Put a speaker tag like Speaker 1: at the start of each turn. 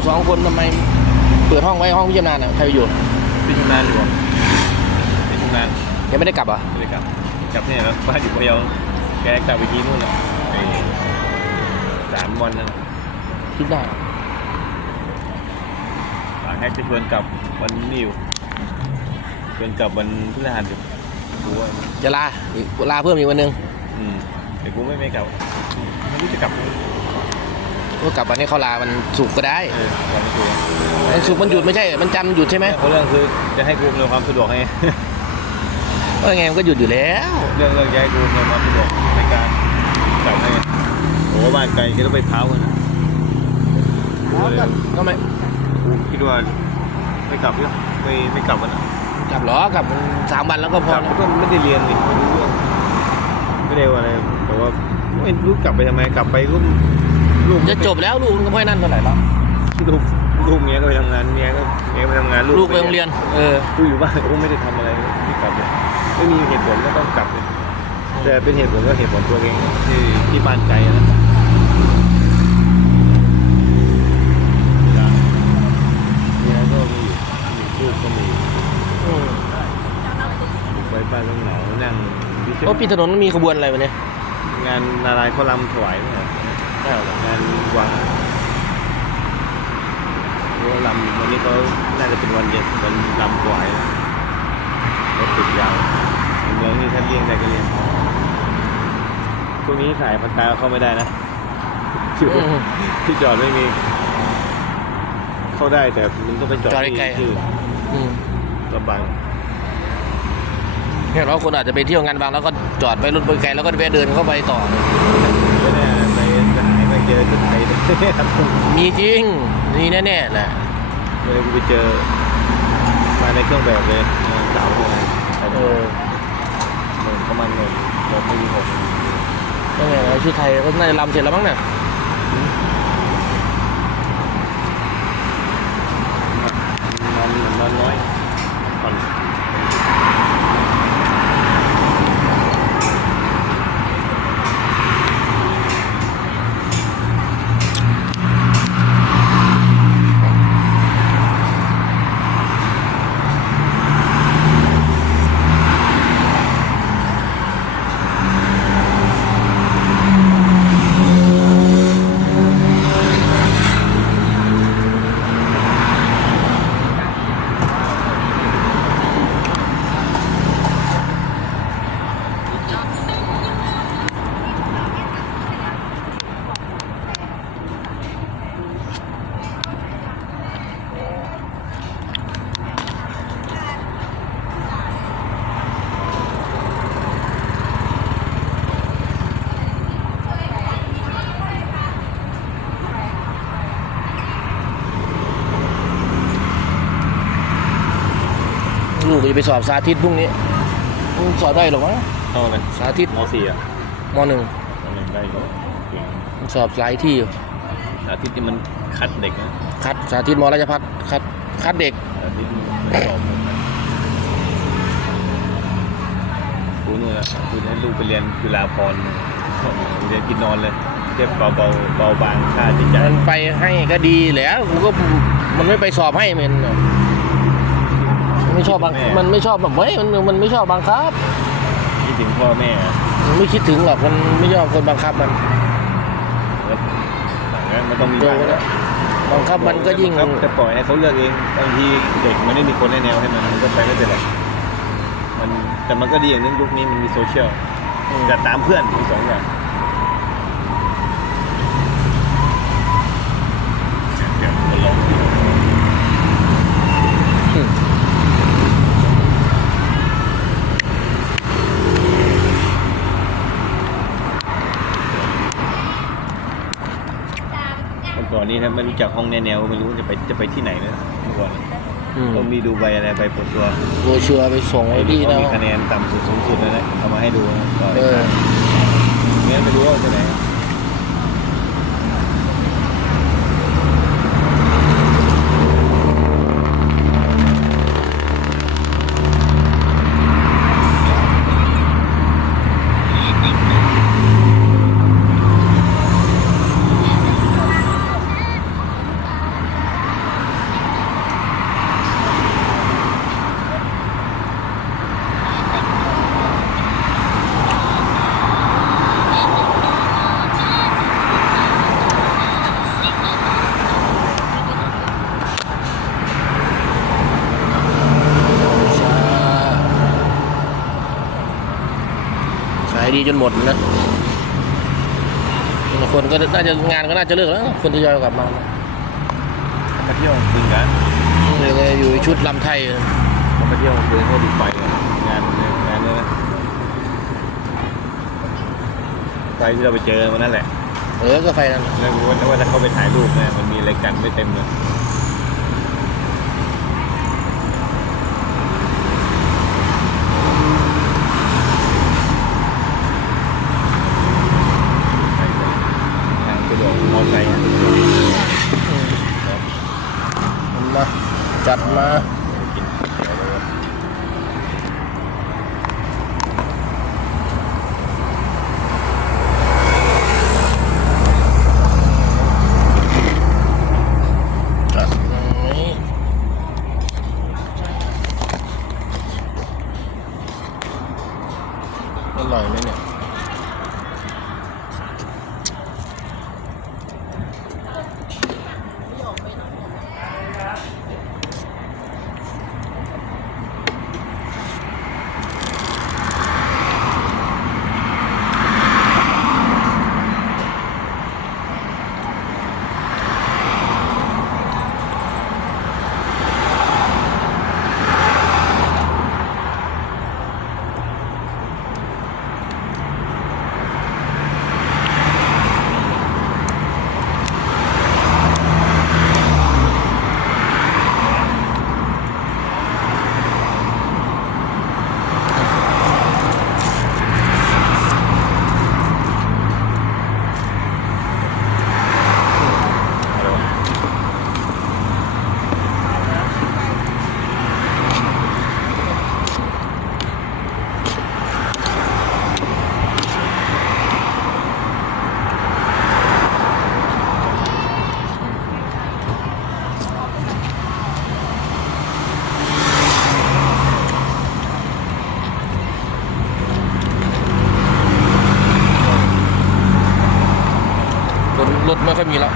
Speaker 1: อยู่สองคนทำไม เปิดห้องไว้ห้องพิจารณาน่ะใครไปอยู่
Speaker 2: ที่ทำงานอยู่อะที่ทำงาน
Speaker 1: ยังไม่ได้กลับเหรอ
Speaker 2: ไม่ได้กลับกลับเนี่ยแล้วบ้านอยู่พะเยาแกกลับไปที่นู่นอะไปสามวันนะ
Speaker 1: คิดได้
Speaker 2: หลังแฮกจะชวนกลับวันนี้อยู่ชวนกลับวันพฤหัสอยู่กูว่า
Speaker 1: จะลาอีกลาเพิ่มอีกวันหนึง
Speaker 2: อืมแต่กูไม่ไม่กลับไม่รู้จะกลับ
Speaker 1: ก็กลับวันนี้เขาลามันสุกร์ก็ได้
Speaker 2: เออวันนี้กู
Speaker 1: มันสุกร์มันหยุดไม่ใช่ มันจันทร์หยุดใช่ไหม
Speaker 2: เพราะเรื่องคือจะให้กูอำนวยความสะดวกให้
Speaker 1: ก็ไงมันก็หยุดอยู่แล้ว
Speaker 2: เรื่องเรื่องจะให้กูอำนวยความสะดวกในการกลับให้โอ้บ้านไกลก็ต้องไปเท้ากันนะ
Speaker 1: ก็ไม่
Speaker 2: กูคิดว่าไม่กลับหรอกไม่ไม่กลับกันนะ
Speaker 1: กลับเหรอกลับสามวันแล้วก็พ
Speaker 2: ก
Speaker 1: อ
Speaker 2: ลับก็ไม่ได้เรียนนี่ไม่รู้เรื่องไม่ได้ว่าอะไรแต่ว่าไม่รู้กลับไปทำไมกลับไปก็ ลูก
Speaker 1: จะจบแล้วลูกมันก็ไม่นั่นเท่าไหร่แล้ว
Speaker 2: ลูกลูกเมียก็ไปทำงานเมียก็เมียก็ไปทำงานลูก
Speaker 1: ลูกไปโรงเรียน เออ
Speaker 2: กูอยู่บ้านกูไม่ได้ทำอะไรที่กลับเลยไม่มีเหตุผลก็ต้องกลับเลยแต่เป็นเหตุผลก็เหตุผลตัวเองที่ที่บ้านไกลนะเมียก็มีอยู่ลูกก็มี
Speaker 1: อืม
Speaker 2: ไปบ้านต้องหนาวนั่งที่
Speaker 1: โอ้ปีถนนมันมีขบวนอะไรวะเนี่ย
Speaker 2: งานนารายณ์เขาลำถวายเนี่ย งานวังเขาลำวันนี้เขาน่าจะเป็นวันเย็นวันลำถวายรถติดยาวเมืองนี้ถ้าเลี่ยงได้ก็เลี่ยงช่วงนี้ถ่ายพันตาเข้าไม่ได้นะที่
Speaker 1: อืม
Speaker 2: ที่จอดไม่มี เข้าได้แต่มึงต้องไปจอด
Speaker 1: จอด
Speaker 2: ที่
Speaker 1: ไกลๆ
Speaker 2: ที่
Speaker 1: อืม
Speaker 2: ลำบาก
Speaker 1: เห็นว่าคนอาจจะไปเที่ยวงานบางแล้วก็จอดไปรถบริไกลแล้วก็แวะเดินเข้าไปต่อ
Speaker 2: ไม่แน่ไปจะหายไป เจอจุดไหนครับ
Speaker 1: มีจริงมีแน่ๆแหละ
Speaker 2: เลยกูไปเจอ มาในเครื่องแบบเลยสาวเลย
Speaker 1: เออ
Speaker 2: หนึ่งประมาณหนึ่งหกไม่มีหก
Speaker 1: ก็ไงนะชุดไทยก็น่าจะรำเสร็จแล้วมั้งเนี่ย
Speaker 2: นอนเหมือนนอนน้อยผ่อน
Speaker 1: จะไปสอบสาธิตพรุ่งนี้มึงสอบได้หรอวะ
Speaker 2: เข้าเลย
Speaker 1: สาธิต
Speaker 2: มสี่อะ
Speaker 1: มหนึ่ง
Speaker 2: มหนึ่งได้อยู่เก่ง
Speaker 1: มึงสอบหลายที่อยู่
Speaker 2: อาทิตย์ที่มันคัดเด็กนะ
Speaker 1: คัดสาธิตมอราชพัฒคัดคัดเด็ก
Speaker 2: อาทิตย์มันสอบหมดนะกูนู่นอะกูให้ลูกไปเรียนจุฬาภรณ์เรียนกินนอนเลยเทียบเบาเบาๆเบาบางค่าใช้จ่าย
Speaker 1: มันไปให้ก็ดีแหล้วกูก็มันไม่ไปสอบให้มันมัน ไม่ชอบบังมันไม่ชอบแบบเฮ้ยมันมันไม่ชอบบังคับ
Speaker 2: คิดถึงพ่อแม่อะ
Speaker 1: มันไม่คิดถึงหรอกมันไม่ชอบคนบังคับมัน
Speaker 2: แล้วหลังนั้นมันต้องมี
Speaker 1: โด
Speaker 2: บ้าง
Speaker 1: นแล้วบังคับมันก็ยิ่ง
Speaker 2: ครับจะปล่อยให้เขาเลือกเองบางทีเด็กมันไม่มีคนแนะแนวให้มันมันก็ไปไม่เป็นไรมันแต่มันก็ดีอย่างหนึงยุคนี้มันมีโซเชียลจะตามเพื่อนมีสองอย่างเดี๋ยวจะลอง
Speaker 1: อืม
Speaker 2: เมื่อ ก่อนนี้ถ้าไม่รู้จักห้องแนวๆไม่รู้จะไปจะไปที่ไหนนะเมื่อก่อน
Speaker 1: อืม
Speaker 2: ต้องมีดูใบอะไรใบปวดตัว
Speaker 1: โบรชัวร์ไปส่งไว้ที่
Speaker 2: เขา
Speaker 1: นะ
Speaker 2: มีคะแนนต่ำสุดสูงสุดเลยนะเอามาให้ดูนะก่อน
Speaker 1: เออ
Speaker 2: เนี่ยไม่รู้ว่าจะไหนา
Speaker 1: ย ดีจนหมดนะคนก็น่าจะงานก็น่าจะเลิกแล้ว คนทยอยกลับมานะ
Speaker 2: เขามาเที่ยวคืนกัน
Speaker 1: เลยก็อยู่ชุดลำไทย
Speaker 2: เขามาเที่ยวคืนเขาดูไฟกันงานเนี่ยงานเนี่ยนะไฟที่เราไปเจอวันนั้นแหละ
Speaker 1: เออก็ไฟนั่น
Speaker 2: แล้วรู้ว่าถ้าเขาไปถ่ายรูปเนี่ยมันมีอะไรกันไม่เต็มเลยไปไปทางสะดวกม อไซค์อะ
Speaker 1: มาจัดมา
Speaker 2: กินเดี๋ยวเลย
Speaker 1: จัดนี้อร่อยไหมเนี่ย
Speaker 2: อะไรวะ
Speaker 1: รถรถ ไม่ค่อยมีแล้ว